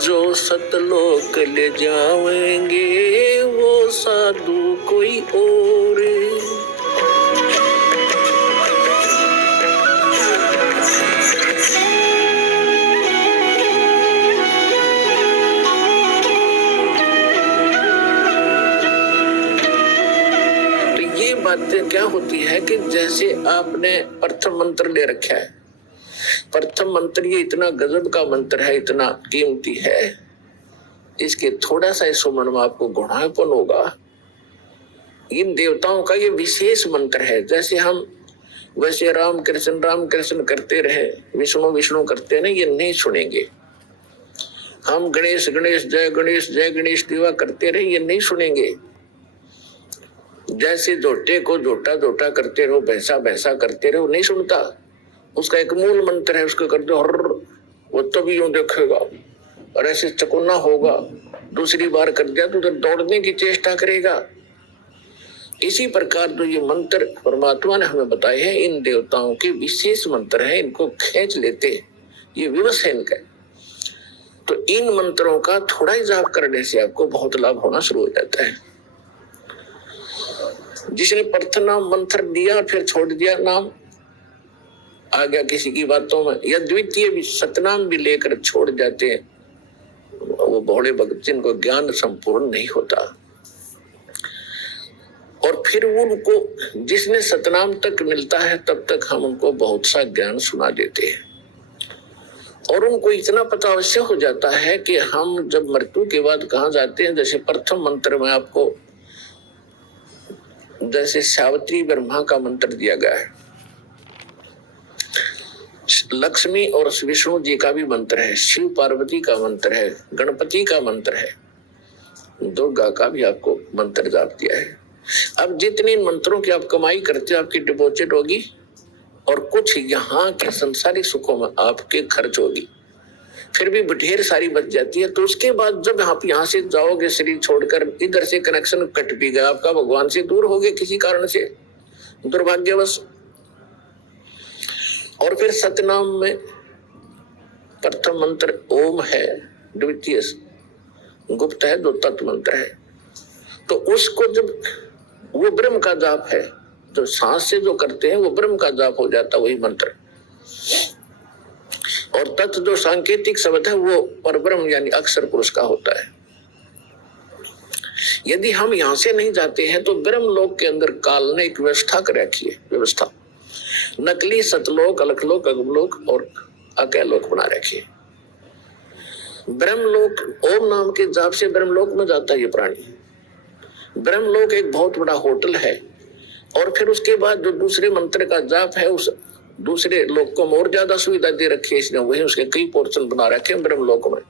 जो सतलोक ले जाएंगे वो साधु कोई और। बातें क्या होती है कि जैसे आपने प्रथम मंत्र ले रखा है, प्रथम मंत्र ये इतना गजब का मंत्र है, इतना कीमती है, इसके थोड़ा सा सुमन में आपको गुणापन होगा। इन देवताओं का ये विशेष मंत्र है। जैसे हम वैसे राम कृष्ण करते रहे, विष्णु विष्णु करते नहीं, ये नहीं सुनेंगे। हम गणेश गणेश जय गणेश देवा करते रहे, ये नहीं सुनेंगे। जैसे जोटे को जोटा जोटा करते रहो, भैंसा भैंसा करते रहो, नहीं सुनता। उसका एक मूल मंत्र है, उसको कर दो हर, वो तभी यूं देखेगा और ऐसे चकुन्ना होगा। दूसरी बार कर दिया तो उधर दौड़ने की चेष्टा करेगा। इसी प्रकार जो ये मंत्र परमात्मा ने हमें बताए हैं, इन देवताओं के विशेष मंत्र है, इनको खींच लेते, ये विवश है इनका। तो इन मंत्रों का थोड़ा ही जाप करने से आपको बहुत लाभ होना शुरू हो जाता है। जिसने प्रथम नाम मंत्र दिया फिर छोड़ दिया, नाम आ गया किसी की बातों में, या द्वितीय भी सतनाम भी लेकर छोड़ जाते हैं, वो भोले भक्त जिनको ज्ञान संपूर्ण नहीं होता। और फिर उनको जिसने सतनाम तक मिलता है तब तक हम उनको बहुत सा ज्ञान सुना देते हैं, और उनको इतना पता अवश्य हो जाता है कि हम जब मृत्यु के बाद कहाँ जाते हैं। जैसे प्रथम मंत्र में आपको जैसे सावित्री ब्रह्मा का मंत्र दिया गया है, लक्ष्मी और विष्णु जी का भी मंत्र है, शिव पार्वती का मंत्र है, गणपति का मंत्र है, दुर्गा का भी आपको मंत्र जाप दिया है। अब जितने मंत्रों की आप कमाई करते हो आपकी डिपॉजिट होगी, और कुछ यहाँ के संसारिक सुखों में आपके खर्च होगी, फिर भी ढेर सारी बच जाती है। तो उसके बाद जब आप यहाँ से जाओगे शरीर छोड़कर, इधर से कनेक्शन कट भी गया आपका, भगवान से दूर हो गए किसी कारण से दुर्भाग्यवश। और फिर सतनाम में प्रथम मंत्र ओम है, द्वितीय गुप्त है, जो तत्व मंत्र है। तो उसको जब वो ब्रह्म का जाप है, जो सांस से जो करते हैं वो ब्रह्म का जाप हो जाता वही मंत्र। और तत्व जो सांकेतिक शब्द है वो परब्रह्म यानी अक्षर पुरुष का होता है। यदि हम यहाँ से नहीं जाते हैं तो ब्रह्म लोक के अंदर काल ने एक व्यवस्था कर रखी है, व्यवस्था नकली सतलोक, अलखलोक, अगमलोक और अकैलोक बना रखी है। ब्रह्मलोक ओम नाम के जाप से ब्रह्मलोक में जाता है ये प्राणी। ब्रह्मलोक एक बहुत बड़ा होटल है, और फिर उसके बाद जो दूसरे मंत्र का जाप है उस दूसरे लोक को और ज्यादा सुविधा दे रखी है इसने, वही उसके कई पोर्शन बना रखे हैं ब्रह्मलोक में।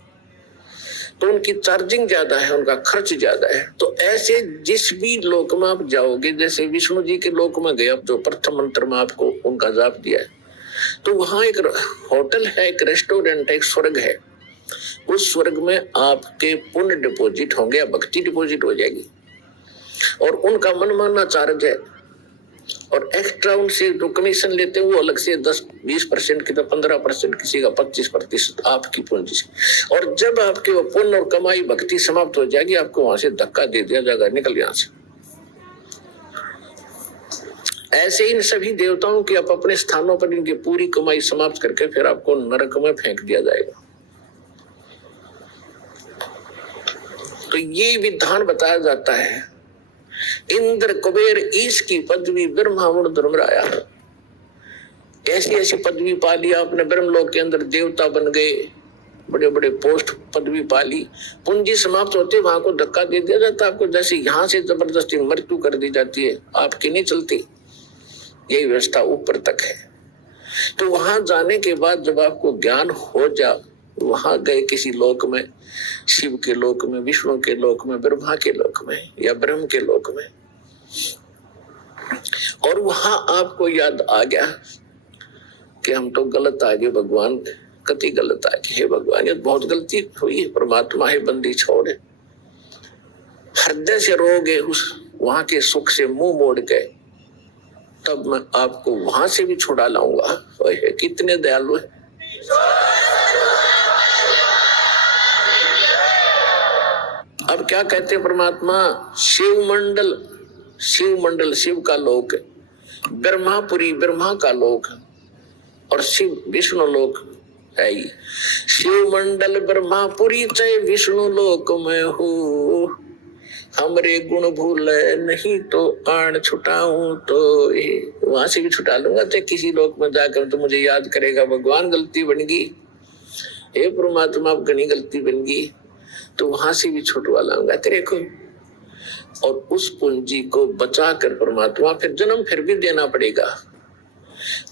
तो उनकी चार्जिंग ज्यादा है, उनका खर्च ज्यादा है। तो ऐसे जिस भी लोक में आप जाओगे, जैसे विष्णु जी के लोक में गए आप, जो प्रथम मंत्र में आपको उनका जाप दिया है, तो वहां एक होटल है, एक रेस्टोरेंट है, एक स्वर्ग है। उस स्वर्ग में आपके पुण्य डिपॉजिट होंगे या भक्ति डिपॉजिट हो जाएगी, और उनका मनमाना चार्ज है। और एक्स्ट्रा उनसे जो कमीशन लेते हैं वो अलग से 10-20% की, तो 15%, किसी का 25% आपकी पूंजी से। और जब आपके वो पुण्य और कमाई भक्ति समाप्त हो जाएगी, आपको वहां से धक्का दे दिया जाएगा, निकल यहाँ से। ऐसे इन सभी देवताओं की आप अपने स्थानों पर इनकी पूरी कमाई समाप्त करके फिर आपको नरक में फेंक दिया जाएगा। तो ये विधान बताया जाता है। इंद्र कुबेर ईश की पदवी ब्रह्मावण धर्मराया, ऐसी ऐसी पदवी पा लिया आपने, ब्रह्मलोक के अंदर देवता बन गए, बड़े बड़े पोस्ट पदवी पा ली, पूंजी समाप्त होते वहां को धक्का दे दिया जाता आपको। जैसे यहाँ से जबरदस्ती मृत्यु कर दी जाती है, आपकी नहीं चलती, यही व्यवस्था ऊपर तक है। तो वहां जाने के बाद जब आपको ज्ञान हो जा, वहां गए किसी लोक में, शिव के लोक में, विष्णु के लोक में, ब्रह्मा के लोक में या ब्रह्म के लोक में, और वहां आपको याद आ गया कि हम तो गलत आ गए भगवान, कति गलत आ गए, हे भगवान ये बहुत गलती हुई है, परमात्मा है बंदी छोड़े, हृदय से रोगे उस वहां के सुख से मुंह मोड़ गए, तब मैं आपको वहां से भी छुड़ा लाऊंगा। कितने दयालु है। क्या कहते हैं परमात्मा? शिव मंडल, शिव मंडल शिव का लोक, ब्रह्मापुरी ब्रह्मा का लोक, और शिव विष्णु लोक है ही। शिव मंडल ब्रह्मापुरी चय विष्णु लोक में हूँ, हमरे गुण भूल नहीं तो आण छुटाऊं तो वहां से भी छुटा लूंगा। तो किसी लोक में जाकर तो मुझे याद करेगा, भगवान गलती बन गई, हे परमात्मा अब घनी गलती बन गई, तो वहां से भी छुटवा लाऊंगा तेरे को। और उस पूंजी को बचा कर परमात्मा फिर जन्म फिर भी देना पड़ेगा,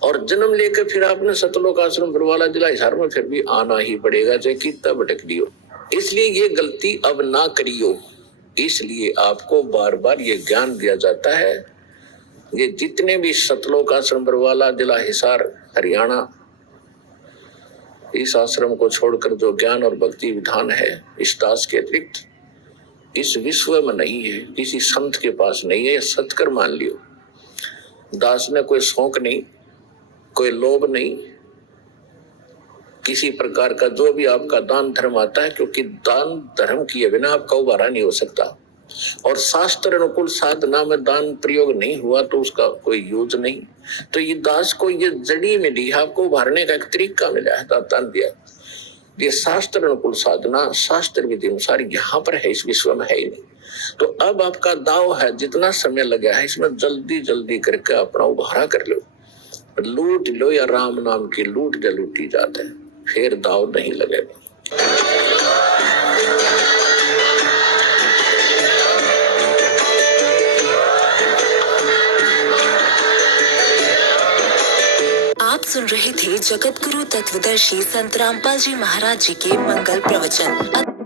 और जन्म लेकर फिर आपने सतलोक आश्रम बरवाला जिला हिसार में फिर भी आना ही पड़ेगा, चाहे कितना भटक लियो। इसलिए ये गलती अब ना करियो, इसलिए आपको बार बार ये ज्ञान दिया जाता है। ये जितने भी सतलोक आश्रम बरवाला जिला हिसार हरियाणा, इस आश्रम को छोड़कर जो ज्ञान और भक्ति विधान है इस दास के अतिरिक्त इस विश्व में नहीं है, किसी संत के पास नहीं है। सत्कर मान लियो, दास ने कोई शौक नहीं, कोई लोभ नहीं, किसी प्रकार का जो भी आपका दान धर्म आता है, क्योंकि दान धर्म किए बिना आपका उबारा नहीं हो सकता, और शास्त्र अनुकूल साधना में दान प्रयोग नहीं हुआ तो उसका कोई यूज नहीं। तो ये दास को ये जड़ी मिली, आपको उभारने का एक तरीका मिला है, दान दिया। ये शास्त्र अनुकूल साधना शास्त्र विधि अनुसार यहाँ पर है, इस विश्व में है ही नहीं। तो अब आपका दाव है, जितना समय लगा है इसमें जल्दी जल्दी करके अपना उभारा कर लो, लूट लो, या राम नाम की लूट जो लूटी जाते हैं, फिर दाव नहीं लगेगा। आप सुन रहे थे जगत गुरु तत्वदर्शी संत रामपाल जी महाराज जी के मंगल प्रवचन।